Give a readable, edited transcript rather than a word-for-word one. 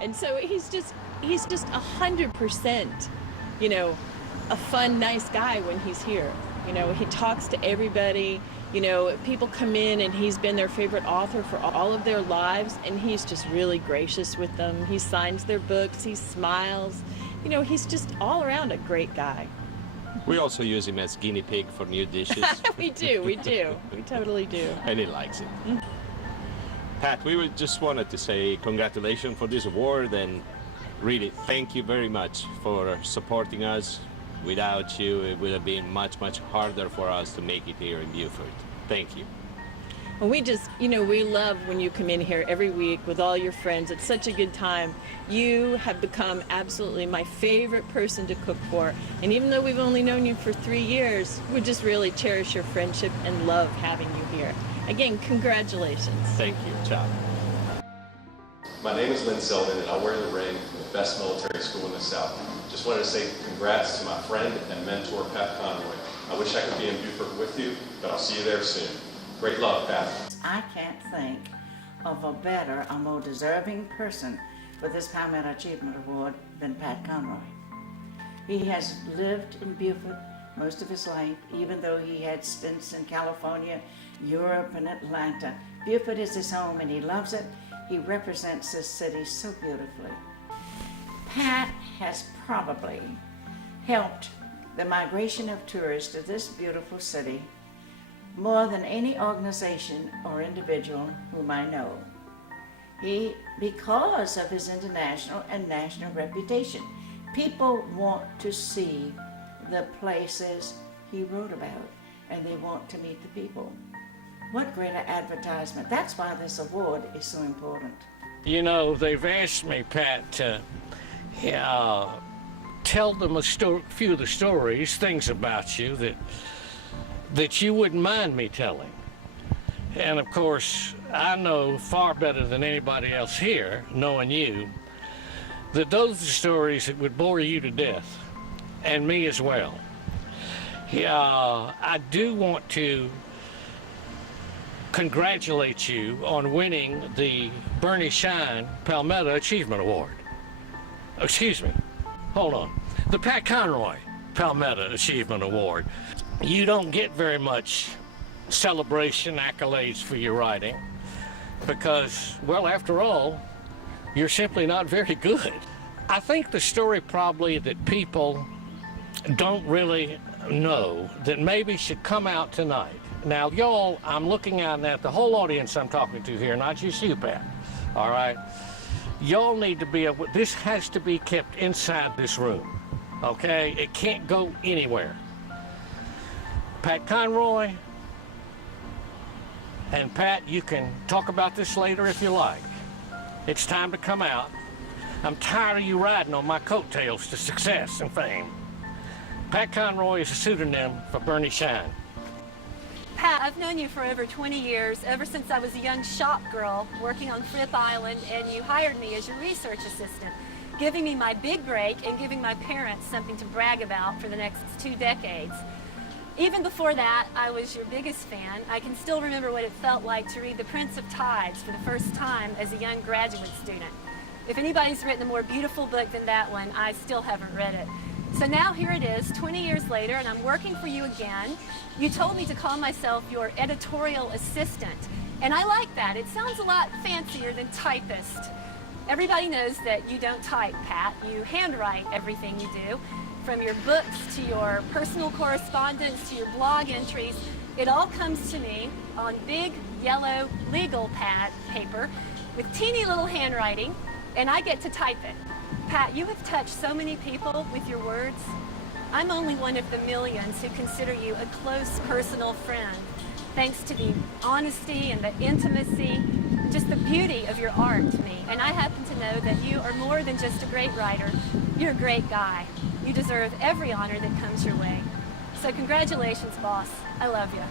And so he's just 100%, you know, a fun, nice guy when he's here. You know, he talks to everybody. You know, people come in and he's been their favorite author for all of their lives, and he's just really gracious with them. He signs their books, he smiles. You know, he's just all around a great guy. We also use him as guinea pig for new dishes. We do. We totally do. And he likes it. Pat, just wanted to say congratulations for this award, and really thank you very much for supporting us. Without you, it would have been much, much harder for us to make it here in Beaufort. Thank you. Well, we just, you know, we love when you come in here every week with all your friends. It's such a good time. You have become absolutely my favorite person to cook for. And even though we've only known you for 3 years, we just really cherish your friendship and love having you here. Again, congratulations. Thank you. Ciao. My name is Lynn Sylvan, and I wear the ring from the best military school in the South. Just wanted to say congrats to my friend and mentor, Pat Conroy. I wish I could be in Beaufort with you, but I'll see you there soon. Great luck, Pat. I can't think of a better, a more deserving person for this Palmetto Achievement Award than Pat Conroy. He has lived in Beaufort most of his life, even though he had stints in California, Europe, and Atlanta. Beaufort is his home and he loves it. He represents this city so beautifully. Pat has probably helped the migration of tourists to this beautiful city more than any organization or individual whom I know. Because of his international and national reputation, people want to see the places he wrote about, and they want to meet the people. What greater advertisement. That's why this award is so important. You know, they've asked me, Pat, to tell them a few of the stories, things about you that you wouldn't mind me telling. And of course, I know far better than anybody else here, knowing you, that those are stories that would bore you to death, and me as well. I do want to congratulate you on winning the Bernie Shine Palmetto Achievement Award. Excuse me, hold on. The Pat Conroy Palmetto Achievement Award. You don't get very much celebration, accolades for your writing because, well, after all, you're simply not very good. I think the story probably that people don't really know that maybe should come out tonight. Now, y'all, I'm looking out at the whole audience I'm talking to here, not just you, Pat, all right? Y'all need to be able, this has to be kept inside this room, okay? It can't go anywhere. Pat Conroy and Pat, you can talk about this later if you like. It's time to come out. I'm tired of you riding on my coattails to success and fame. Pat Conroy is a pseudonym for Bernie Shine. Pat, I've known you for over 20 years, ever since I was a young shop girl working on Frith Island, and you hired me as your research assistant, giving me my big break and giving my parents something to brag about for the next 2 decades. Even before that, I was your biggest fan. I can still remember what it felt like to read The Prince of Tides for the first time as a young graduate student. If anybody's written a more beautiful book than that one, I still haven't read it. So now here it is, 20 years later, and I'm working for you again. You told me to call myself your editorial assistant, and I like that. It sounds a lot fancier than typist. Everybody knows that you don't type, Pat. You handwrite everything you do, from your books to your personal correspondence to your blog entries. It all comes to me on big yellow legal pad paper with teeny little handwriting, and I get to type it. Pat, you have touched so many people with your words. I'm only one of the millions who consider you a close personal friend, thanks to the honesty and the intimacy, just the beauty of your art to me. And I happen to know that you are more than just a great writer. You're a great guy. You deserve every honor that comes your way. So congratulations, boss. I love you.